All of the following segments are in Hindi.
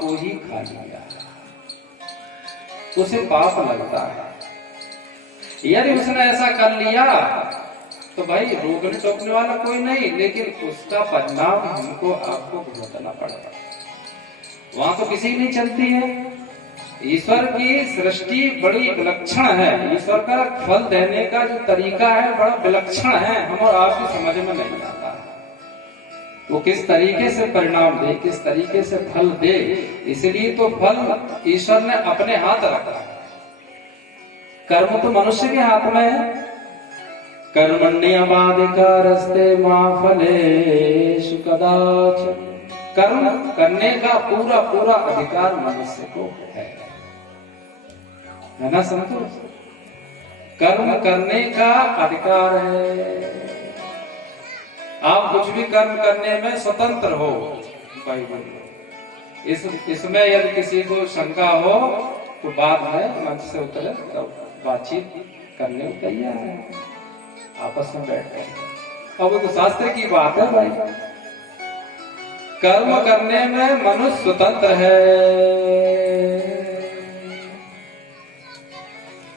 को ही खा लिया, उसे पाप लगता है। यदि उसने ऐसा कर लिया तो भाई रोकने टोकने वाला कोई नहीं, लेकिन उसका परिणाम हमको आपको भुगतना पड़ेगा। वहां तो किसी नहीं चलती है। ईश्वर की सृष्टि बड़ी विलक्षण है, ईश्वर का फल देने का जो तरीका है बड़ा विलक्षण है, हम और आपकी समझ में नहीं आता। वो किस तरीके से परिणाम दे, किस तरीके से फल दे, इसलिए तो फल ईश्वर ने अपने हाथ रखा है। कर्म तो मनुष्य के हाथ में है। कर्मण्यवाधिकारस्ते मा फलेषु कदाचन। कर्म करने का पूरा पूरा अधिकार मनुष्य को है ना संतोष? कर्म करने का अधिकार है। आप कुछ भी कर्म करने में स्वतंत्र हो भाई। इसमें यदि किसी को शंका हो तो बाद में मंच से उतरे तो बातचीत करने को तैयार है, आपस में बैठ कर। अब तो शास्त्र की बात है भाई। कर्म करने में मनुष्य स्वतंत्र है,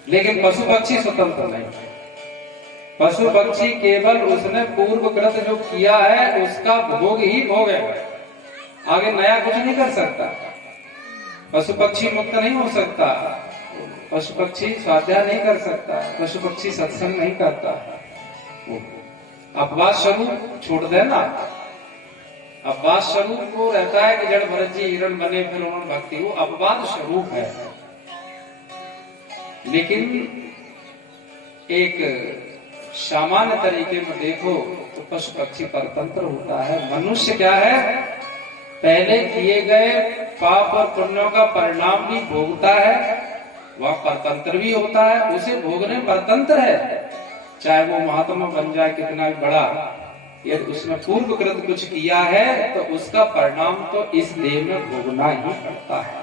लेकिन पशु पक्षी स्वतंत्र नहीं। पशु पक्षी केवल उसने पूर्वकृत जो किया है उसका भोग ही भोगेगा, आगे नया कुछ नहीं कर सकता। पशु पक्षी मुक्त नहीं हो सकता, पशु पक्षी स्वाध्याय नहीं कर सकता, पशु पक्षी सत्संग नहीं करता। अपवाद स्वरूप छोड़ देना। अपवाद स्वरूप को रहता है कि जड़ भरत जी हिरण बने फिर उन्होंने भक्ति, वो अपवाद स्वरूप है। लेकिन एक सामान्य तरीके में देखो तो पशु पक्षी परतंत्र होता है। मनुष्य क्या है, पहले किए गए पाप और पुण्यों का परिणाम भी भोगता है, वह परतंत्र भी होता है, उसे भोगने परतंत्र है। चाहे वो महात्मा बन जाए कितना भी बड़ा, यदि उसने पूर्वकृत कुछ किया है तो उसका परिणाम तो इस देह में भोगना ही पड़ता है।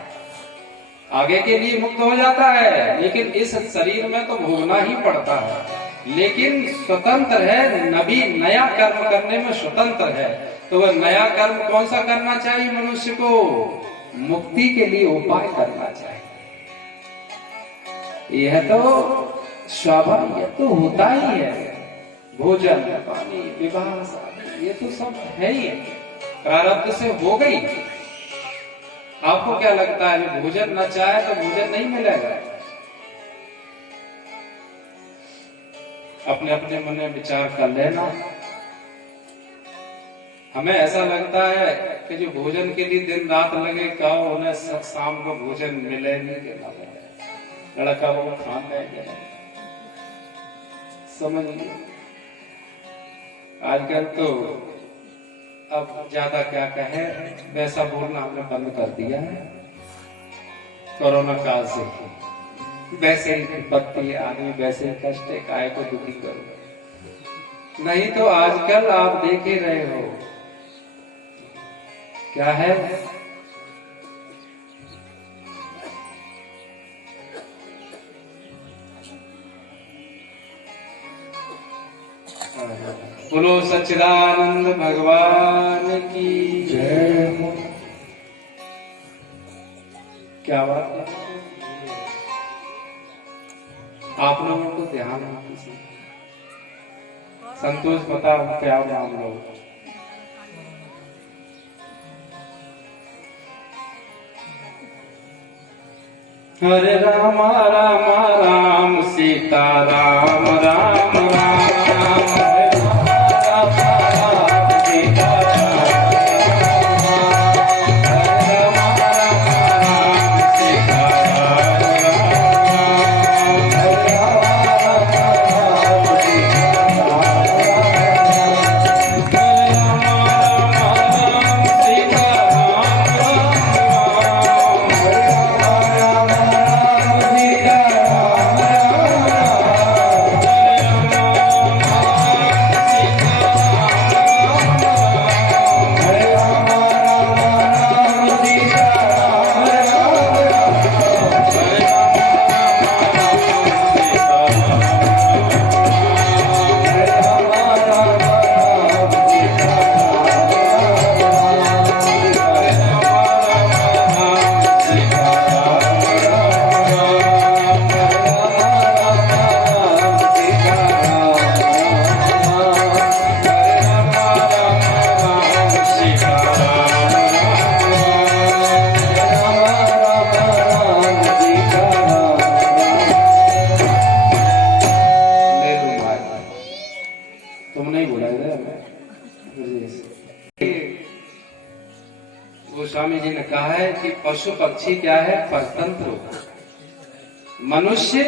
आगे के लिए मुक्त हो जाता है, लेकिन इस शरीर में तो भोगना ही पड़ता है। लेकिन स्वतंत्र है, नबी नया कर्म करने में स्वतंत्र है। तो वह नया कर्म कौन सा करना चाहिए मनुष्य को? मुक्ति के लिए उपाय करना चाहिए। यह तो स्वाभाविक, यह तो होता ही है। भोजन, पानी, विवाह, ये तो सब है ही, प्रारब्ध से हो गई। आपको क्या लगता है, भोजन न चाहे तो भोजन नहीं मिलेगा? अपने अपने मन में विचार कर लेना। हमें ऐसा लगता है कि जो भोजन के लिए दिन रात लगे, कहो उन्हें शाम को भोजन मिले नहीं के ना मिले, लड़का वो खान लेंगे, समझ लो। आजकल तो अब ज्यादा क्या कहे, वैसा बोलना हमने बंद कर दिया है कोरोना काल से। वैसे ही विपत्ति आदमी, वैसे ही कष्ट, काय को दुखी करो। नहीं तो आजकल आप देख ही रहे हो क्या है, बोलो सच्चिदानंद भगवान की जय। क्या बात है, आप लोगों को ध्यान है किसी संतोष बताओ क्या नाम लोग? हरे राम राम राम सीता राम राम राम है कि पशु पक्षी क्या है, परतंत्र होता है। मनुष्य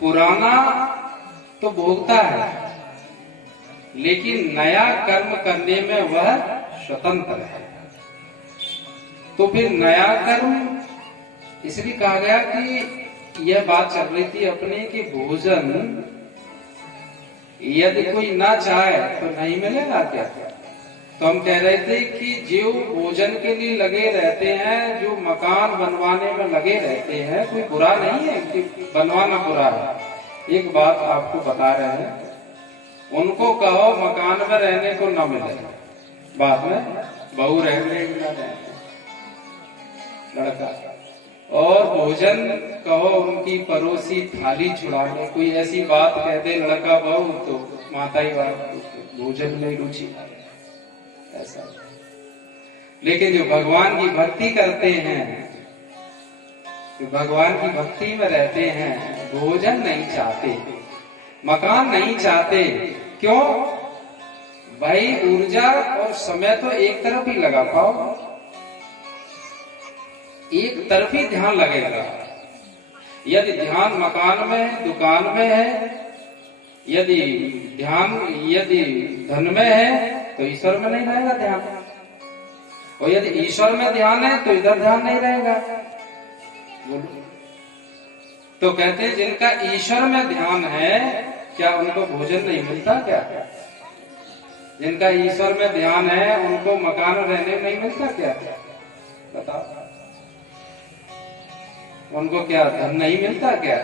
पुराना तो भोगता है, लेकिन नया कर्म करने में वह स्वतंत्र है। तो फिर नया कर्म इसलिए कहा गया कि यह बात चल रही थी अपने कि भोजन यदि कोई ना चाहे तो नहीं मिलेगा क्या। तो हम कह रहे थे कि जो भोजन के लिए लगे रहते हैं, जो मकान बनवाने में लगे रहते हैं, कोई बुरा नहीं है कि बनवाना बुरा है। एक बात आपको बता रहे हैं, उनको कहो मकान में रहने को न मिले, बाद में बहू रहने न रहे लड़का, और भोजन कहो उनकी परोसी थाली छुड़ा ले। कोई ऐसी बात कह दे लड़का बहू तो माता ही बात भोजन में रुचि, ऐसा। लेकिन जो भगवान की भक्ति करते हैं, जो भगवान की भक्ति में रहते हैं, भोजन नहीं चाहते, मकान नहीं चाहते। क्यों भाई, ऊर्जा और समय तो एक तरफ ही लगा पाओ, एक तरफ ही ध्यान लगेगा। यदि ध्यान मकान में है, दुकान में है, यदि धन में है तो ईश्वर में नहीं रहेगा ध्यान, और यदि ईश्वर में ध्यान है तो इधर ध्यान नहीं रहेगा। बोलो, तो कहते हैं जिनका ईश्वर में ध्यान है, क्या उनको भोजन नहीं मिलता क्या? जिनका ईश्वर में ध्यान है उनको मकान रहने में नहीं मिलता क्या? बताओ, उनको क्या धन नहीं मिलता क्या?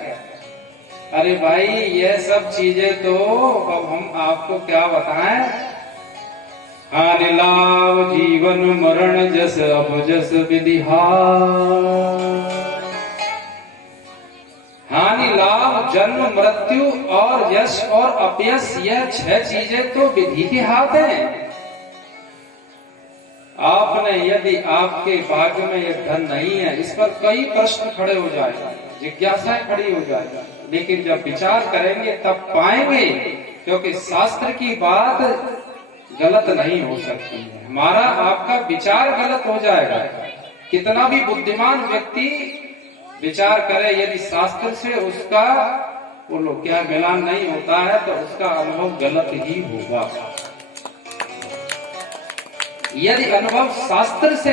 अरे भाई, ये सब चीजें तो अब हम आपको क्या बताएं। हानि लाभ जीवन मरण जस अब जस विधिहा, हानि लाभ जन्म मृत्यु और यश और अपयश, यह 6 चीजें तो विधि के हाथ हैं। आपने यदि आपके भाग्य में ये धन नहीं है, इस पर कई प्रश्न खड़े हो जाएगा, जिज्ञासाएं खड़ी हो जाएगा, लेकिन जब विचार करेंगे तब पाएंगे, क्योंकि शास्त्र की बात गलत नहीं हो सकती है। हमारा आपका विचार गलत हो जाएगा। कितना भी बुद्धिमान व्यक्ति विचार करे, यदि शास्त्र से उसका बोलो क्या मिलान नहीं होता है तो उसका अनुभव गलत ही होगा। यदि अनुभव शास्त्र से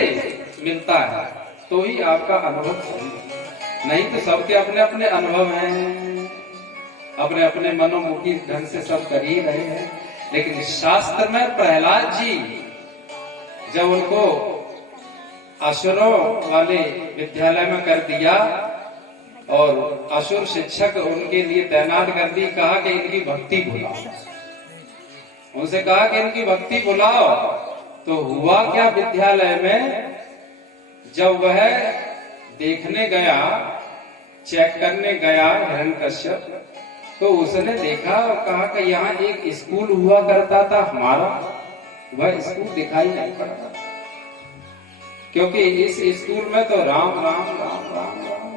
मिलता है तो ही आपका अनुभव सही है, नहीं तो सबके अपने अपने अनुभव हैं, अपने अपने मनोमुखी ढंग से सब कर ही रहे हैं। लेकिन शास्त्र में प्रहलाद जी जब उनको असुरों वाले विद्यालय में कर दिया और असुर शिक्षक उनके लिए तैनात कर दी, कहा कि इनकी भक्ति बुलाओ, उनसे कहा कि इनकी भक्ति बुलाओ। तो हुआ क्या विद्यालय में, जब वह देखने गया, चेक करने गया हिरण्यकश्यप, तो उसने देखा और कहा कि यहाँ एक स्कूल हुआ करता था हमारा, वह स्कूल दिखाई नहीं पड़ता, क्योंकि इस स्कूल में तो राम राम राम राम राम।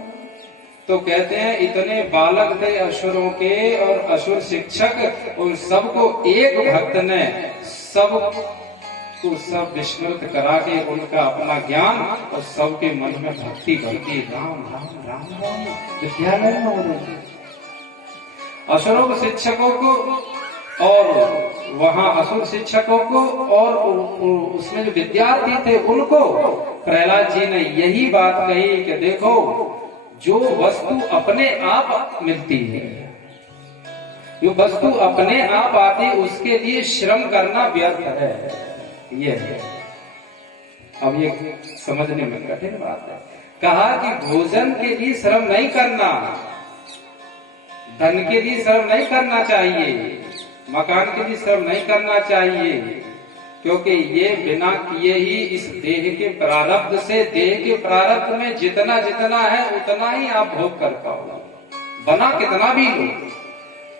तो कहते हैं इतने बालक थे असुरों के और असुर शिक्षक, उन सबको एक भक्त ने सब विस्मृत करा के उनका अपना ज्ञान और सबके मन में भक्ति भक्ति राम राम राम राम विद्यालय में हो रही। असुरों के शिक्षकों को और वहाँ असुर शिक्षकों को और उसमें जो विद्यार्थी थे उनको प्रहलाद जी ने यही बात कही कि देखो, जो वस्तु अपने आप मिलती है, जो वस्तु अपने आप आती है, उसके लिए श्रम करना व्यर्थ है। ये है, अब ये समझने में कठिन बात है। कहा कि भोजन के लिए श्रम नहीं करना, धन के लिए श्रम नहीं करना चाहिए, मकान के लिए श्रम नहीं करना चाहिए, क्योंकि ये बिना किए ही इस देह के प्रारब्ध से, देह के प्रारब्ध में जितना जितना है उतना ही आप भोग कर पाओगे। बना कितना भी लो,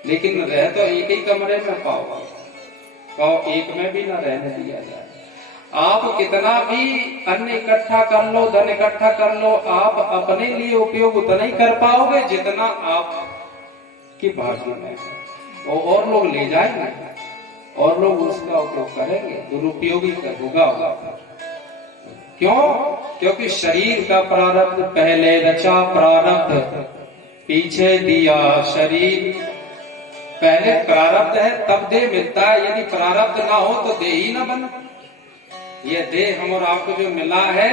लेकिन रह तो एक ही कमरे में पाओगे, कहो एक में भी न रहने दिया जाए। आप कितना भी अन्न इकट्ठा कर लो, धन इकट्ठा कर लो, आप अपने लिए उपयोग उतना ही कर पाओगे जितना आप की भाग्य में है। और लोग ले जाएंगे और लोग उसका उपयोग करेंगे, दुरुपयोगी होगा। क्यों? क्योंकि शरीर का प्रारब्ध पहले रचा, प्रारब्ध पीछे दिया शरीर। पहले प्रारब्ध है तब देह मिलता है, यदि प्रारब्ध ना हो तो देह ही ना बने। ये देह हम और आपको जो मिला है,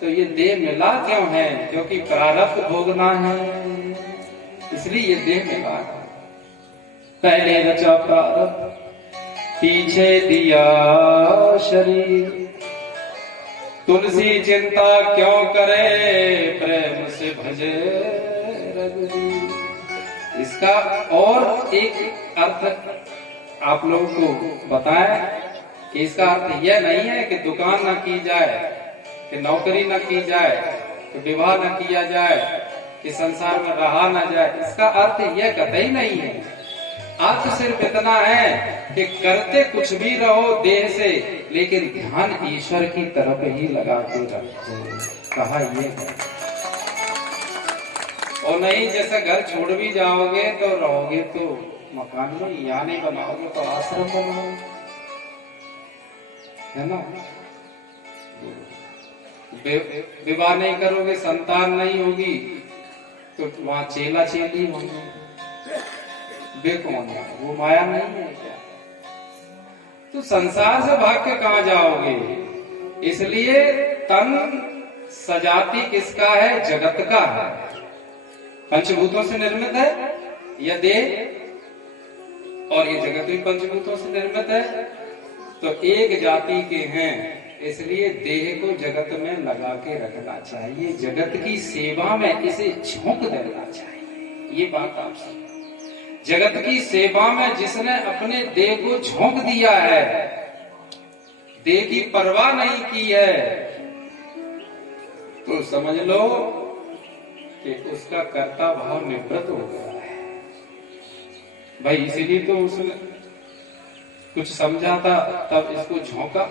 तो ये देह मिला क्यों है? क्योंकि प्रारब्ध भोगना है, इसलिए ये देह मिला है। पहले रचा प्रारब्ध, पीछे दिया शरीर। तुलसी चिंता क्यों करे, प्रेम से भजे रघुवीर। इसका और एक अर्थ आप लोगों को बताएं कि इसका अर्थ यह नहीं है कि दुकान न की जाए, कि नौकरी न की जाए, कि विवाह न किया जाए, कि संसार में रहा न जाए। इसका अर्थ यह कतई नहीं है। अर्थ सिर्फ इतना है कि करते कुछ भी रहो देह से, लेकिन ध्यान ईश्वर की तरफ ही लगा के रखो, कहा ये है। और नहीं जैसे घर छोड़ भी जाओगे तो रहोगे तो मकान में, यहाँ नहीं बनाओगे तो आश्रम बनाओगे, है ना। विवाह नहीं करोगे, संतान नहीं होगी, तो वहां चेला चेली होंगे। वे कौन है? वो माया नहीं है क्या? तो संसार से भाग के कहां जाओगे? इसलिए तन सजाती किसका है? जगत का है। पंचभूतों से निर्मित है यह देह, और ये जगत भी पंचभूतों से निर्मित है। तो एक जाति के हैं, इसलिए देह को जगत में लगा के रखना चाहिए, जगत की सेवा में इसे झोंक देना चाहिए। ये बात आप समझ। जगत की सेवा में जिसने अपने देह को झोंक दिया है, देह की परवाह नहीं की है, तो समझ लो कि उसका कर्ता भाव निवृत्त हो गया है। भाई इसीलिए तो उसने कुछ समझा था, तब इसको झोंका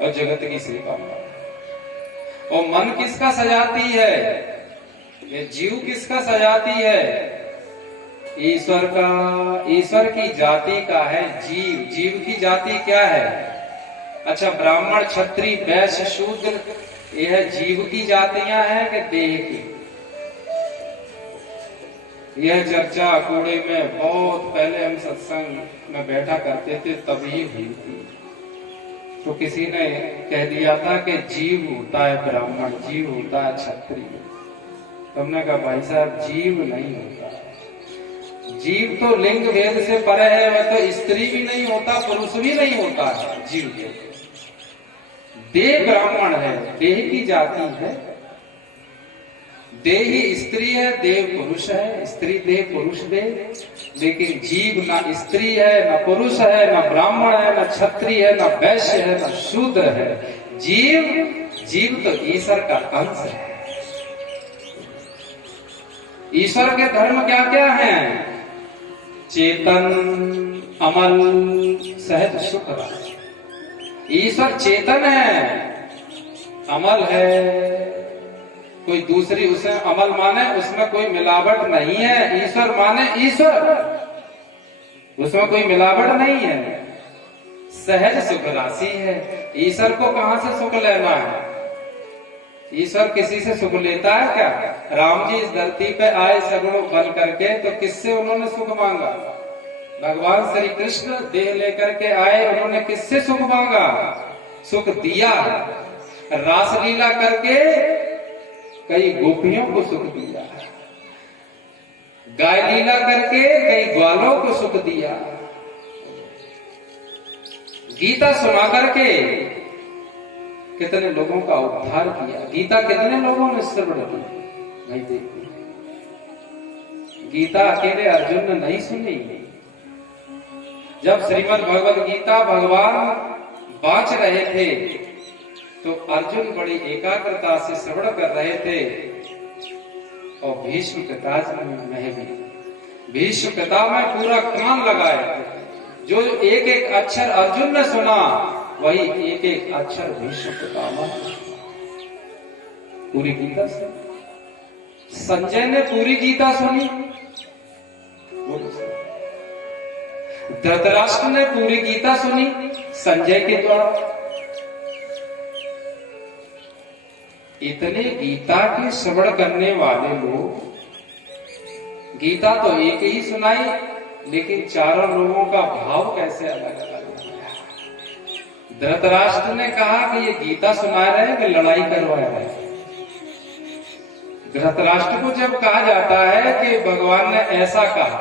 और जगत की सेवा में। और मन किसका सजाती है? ये जीव किसका सजाती है? ईश्वर का। ईश्वर की जाति का है जीव। जीव की जाति क्या है? अच्छा, ब्राह्मण, क्षत्रिय, वैश्य, शूद्र, यह जीव की जातियां हैं कि देह की? यह चर्चा कूड़े में बहुत पहले हम सत्संग में बैठा करते थे, तभी हुई थी। तो किसी ने कह दिया था कि जीव होता है ब्राह्मण, जीव होता है क्षत्रिय। तुमने कहा भाई साहब, जीव नहीं होता। जीव तो लिंग भेद से परे है, वह तो स्त्री भी नहीं होता, पुरुष भी नहीं होता है जीव के। देह ब्राह्मण है, देह की जाति है। देह ही स्त्री है, देह पुरुष है। स्त्री देह, पुरुष देह। लेकिन जीव ना स्त्री है, ना पुरुष है, ना ब्राह्मण है, ना क्षत्रिय है, ना वैश्य है, ना शूद्र है। जीव तो ईश्वर का अंश है। ईश्वर के धर्म क्या क्या हैं? चेतन, अमल, सहज, सुख राज। ईश्वर चेतन है, अमल है। कोई दूसरी उसे अमल माने, उसमें कोई मिलावट नहीं है। ईश्वर माने ईश्वर, उसमें कोई मिलावट नहीं है। सहज सुख राशि है। ईश्वर को कहां से सुख लेना है? ईश्वर किसी से सुख लेता है क्या? राम जी इस धरती पे आए सगुण बन करके, तो किससे उन्होंने सुख मांगा? भगवान श्री कृष्ण देह लेकर के आए, उन्होंने किससे सुख मांगा? सुख दिया। रासलीला करके कई गोपियों को सुख दिया, गाय लीला करके कई ग्वालों को सुख दिया, गीता सुना करके कितने लोगों का उद्धार किया। गीता कितने लोगों ने श्रवण की? नहीं देखी। गीता अकेले अर्जुन ने नहीं सुनी। जब श्रीमद् भगवद गीता भगवान बाँच रहे थे, तो अर्जुन बड़ी एकाग्रता से श्रवण कर रहे थे। और भीष्म पिताजी में भी, भीष्म पिता में पूरा कान लगाए थे। जो एक एक अक्षर अर्जुन ने सुना, वही एक एक अक्षर भीष्म पितामह पूरी गीता सुनी। संजय ने पूरी गीता सुनी, धृतराष्ट्र ने पूरी गीता सुनी संजय के द्वारा। इतने गीता के श्रवण करने वाले लोग, गीता तो एक ही सुनाई, लेकिन चारों लोगों का भाव कैसे अलग अलग हो गया। धृतराष्ट्र ने कहा कि ये गीता सुना रहे हैं कि लड़ाई करवा रहे हैं। धृतराष्ट्र को जब कहा जाता है कि भगवान ने ऐसा कहा,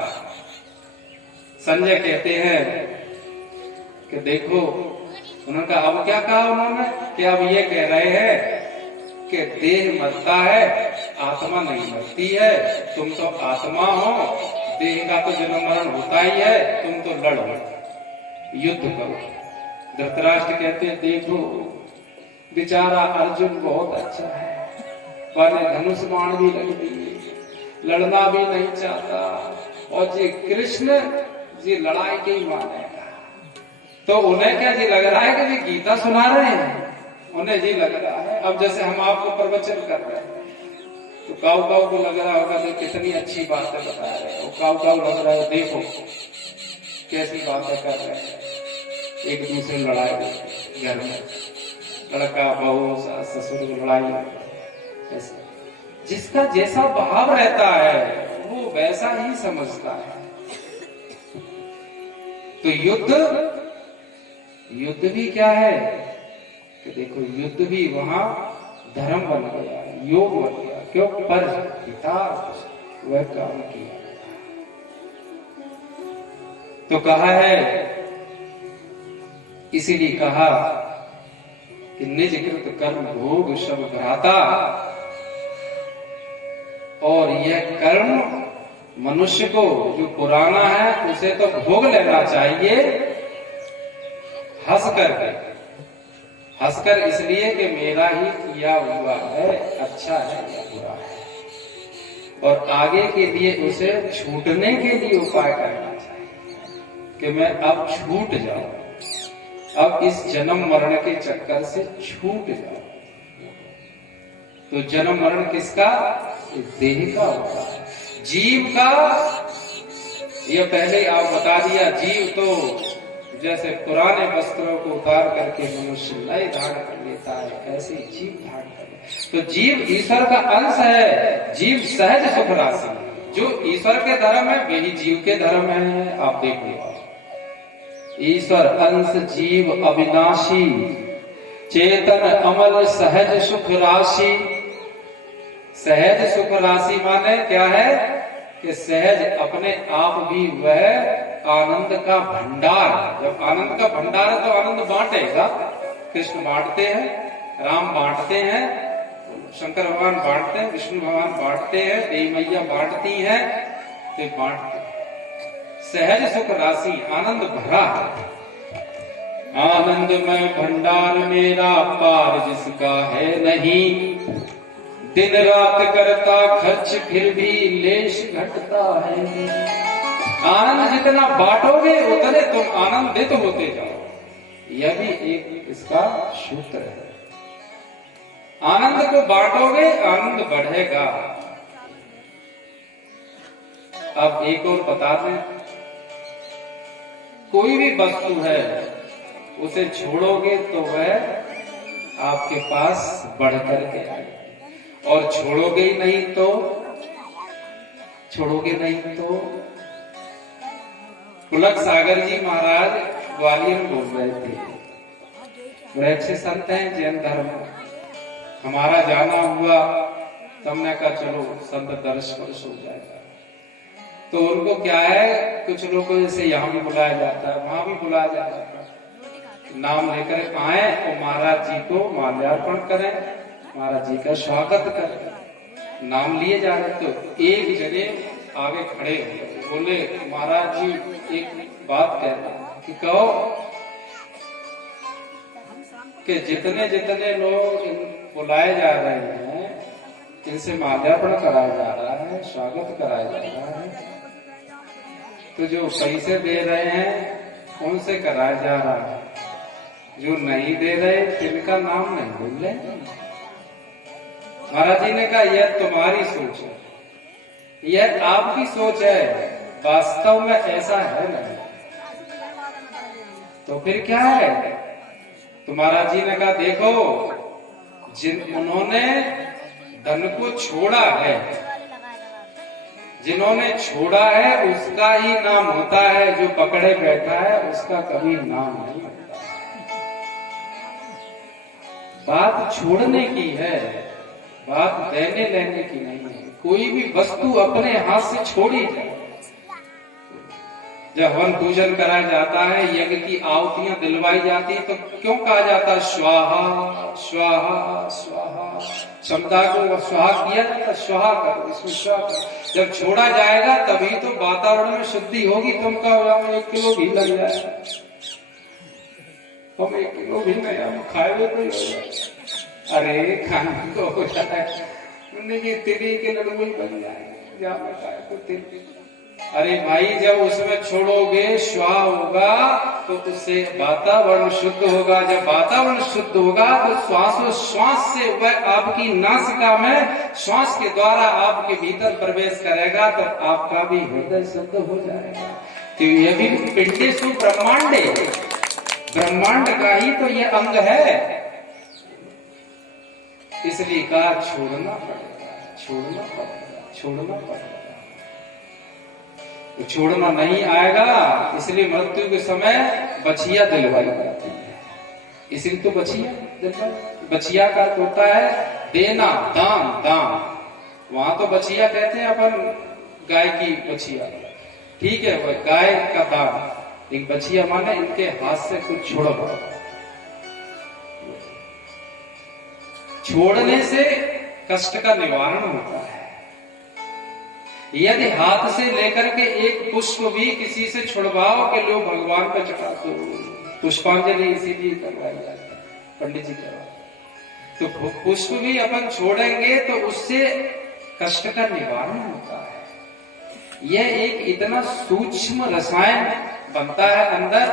संजय कहते हैं कि देखो, उन्होंने कहा अब क्या कहा उन्होंने, कि अब ये कह रहे हैं कि देह मरता है, आत्मा नहीं मरती है, तुम तो आत्मा हो, देह का तो जन्म मरण होता ही है, तुम तो लड़ो, युद्ध करो। धृतराष्ट्र कहते हैं देखो बेचारा अर्जुन बहुत अच्छा है, पर धनुष बाण भी लग दिए, लड़ना भी नहीं चाहता, और जी कृष्ण जी लड़ाई के ही मानेगा। तो उन्हें क्या जी लग रहा है कि जी गीता सुना रहे हैं, उन्हें जी लग रहा है। अब जैसे हम आपको प्रवचन कर रहे हैं तो काऊ काऊ को लग रहा होगा तो कितनी अच्छी बातें बता रहे हैं, काऊ काऊ लग रहा है देखो कैसी बातें कर रहे हैं, एक दूसरे लड़ाई घर में, लड़का बहू ससुर लड़ाई, ऐसे जिसका जैसा भाव रहता है वो वैसा ही समझता है। तो युद्ध भी क्या है कि देखो, युद्ध भी वहां धर्म बन गया, योग बन गया, क्यों? पर पिता वह काम किया। तो कहा है, इसीलिए कहा कि निज कृत कर्म भोग सब भ्राता, और यह कर्म मनुष्य को जो पुराना है उसे तो भोग लेना चाहिए हंसकर इसलिए कि मेरा ही किया हुआ है, अच्छा है या बुरा है, और आगे के लिए उसे छूटने के लिए उपाय करना चाहिए कि मैं अब छूट जाऊं, अब इस जन्म मरण के चक्कर से छूट जाऊं। तो जन्म मरण किसका? देह का होता है, जीव का। यह पहले आप बता दिया, जीव तो जैसे पुराने वस्त्रों को उतार करके मनुष्य नए धारण कर लेता है, ऐसे जीव धारण कर ले। तो जीव ईश्वर का अंश है, जीव सहज सुख राशि, जो ईश्वर के धर्म है वही जीव के धर्म है। आप देखिए, ईश्वर अंश जीव अविनाशी, चेतन अमल सहज सुख राशि। सहज सुख राशि माने क्या है कि सहज अपने आप भी वह आनंद का भंडार। जब आनंद का भंडार है तो आनंद बांटेगा। कृष्ण बांटते हैं, राम बांटते हैं, शंकर भगवान बांटते हैं, विष्णु भगवान बांटते हैं, देवी मैया बांटती हैं, तो बांटते हैं। सहज सुख राशि, आनंद भरा है। आनंदमय भंडार मेरा पार जिसका है नहीं, दिन रात करता खर्च फिर भी लेश घटता है। आनंद जितना बांटोगे उतने तुम आनंदित होते जाओ। यह भी एक इसका सूत्र है। आनंद को बांटोगे आनंद बढ़ेगा। अब एक और बता दें, कोई भी वस्तु है उसे छोड़ोगे तो वह आपके पास बढ़ करके आएगी, और छोड़ोगे नहीं तो पुलक सागर जी महाराज ग्वालियर बोल रहे थे, वो अच्छे संत हैं जैन धर्म। हमारा जाना हुआ तो हमने कहा चलो संत दर्शन हो जाएगा। तो उनको क्या है, कुछ लोगों को जैसे यहाँ भी बुलाया जाता है, वहां भी बुलाया जाता है, नाम लेकर आए और महाराज जी को माल्यार्पण करें, महाराज जी का स्वागत करें। नाम लिए जा रहे तो एक जने आगे खड़े बोले, महाराज जी एक बात कहते हैं कि कहो कि जितने जितने लोग बुलाए जा रहे हैं इनसे माल्यार्पण कराया जा रहा है, स्वागत कराया जा रहा है, तो जो पैसे दे रहे हैं उनसे कराया जा रहा है, जो नहीं दे रहे तिनका नाम नहीं बोल रहे। महाराज जी ने कहा यह तुम्हारी सोच है, यह आपकी सोच है, वास्तव में ऐसा है नहीं। तो फिर क्या है? तो महाराज जी ने कहा देखो उन्होंने धन को छोड़ा है, जिन्होंने छोड़ा है उसका ही नाम होता है, जो पकड़े बैठा है उसका कभी नाम नहीं होता। बात छोड़ने की है, बात देने लेने की नहीं है। कोई भी वस्तु अपने हाथ से छोड़ी जाए। जब हवन पूजन कराया जाता है, यज्ञ की आहुतियां दिलवाई जाती है, तो क्यों कहा जाता है स्वाहा स्वाहा स्वाहा? क्षमता को स्वाहा किया जाता, स्वाहा करो, इसमें स्वाहा करो। जब छोड़ा जाएगा तभी तो वातावरण में शुद्धि होगी। तुम कहो 1 किलो घी लग जाएगा, हम 1 किलो घी नहीं, हम खाए हुए तो ही। अरे खाने को हो जाए, तिरी के लड़ुए बन जाएंगे, जहाँ में खाए तो तिरी। अरे भाई, जब उसमें छोड़ोगे स्वाहा होगा तो उससे वातावरण शुद्ध होगा। जब वातावरण शुद्ध होगा तो श्वास से वह आपकी नासिका में श्वास के द्वारा आपके भीतर प्रवेश करेगा, तो आपका भी हृदय शुद्ध हो जाएगा। तो यह भी पिंडेषु ब्रह्मांडे, ब्रह्मांड का ही तो ये अंग है। इसलिए कहा छोड़ना पड़ेगा, छोड़ना पड़ेगा, छोड़ना पड़ेगा। तो छोड़ना नहीं आएगा, इसलिए मृत्यु के समय बछिया दिलवाई जाती है। इसलिए तो बछिया दिलवाई, बछिया का होता है देना, दान, दान। वहां तो बछिया कहते हैं अपन गाय की बछिया, ठीक है, वह गाय का दान। एक बछिया माने इनके हाथ से कुछ छोड़ो। छोड़ने से कष्ट का निवारण होता है। यदि हाथ से लेकर के एक पुष्प भी किसी से छुड़वाओ के लोग भगवान पर चढ़ा, तो पुष्पांजलि इसीलिए करवाई जाती है, पंडित जी करवा। तो पुष्प भी अपन छोड़ेंगे तो उससे कष्ट का निवारण होता है। यह एक इतना सूक्ष्म रसायन बनता है अंदर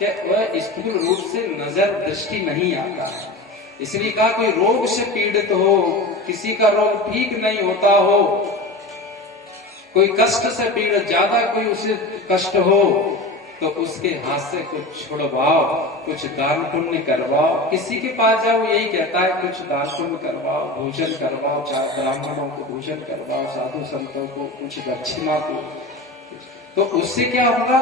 कि वह स्थूल रूप से नजर दृष्टि नहीं आता है। इसलिए कहा कोई रोग से पीड़ित हो, किसी का रोग ठीक नहीं होता हो, कोई कष्ट से पीड़ित, ज्यादा कोई उसे कष्ट हो, तो उसके हाथ से कुछ छुड़वाओ, कुछ दान पुण्य करवाओ। किसी के पास जाओ यही कहता है कुछ दान पुण्य करवाओ, भोजन करवाओ, चाहे ब्राह्मणों को भोजन करवाओ, साधु संतों को कुछ दक्षिणा दो। तो उससे क्या होगा?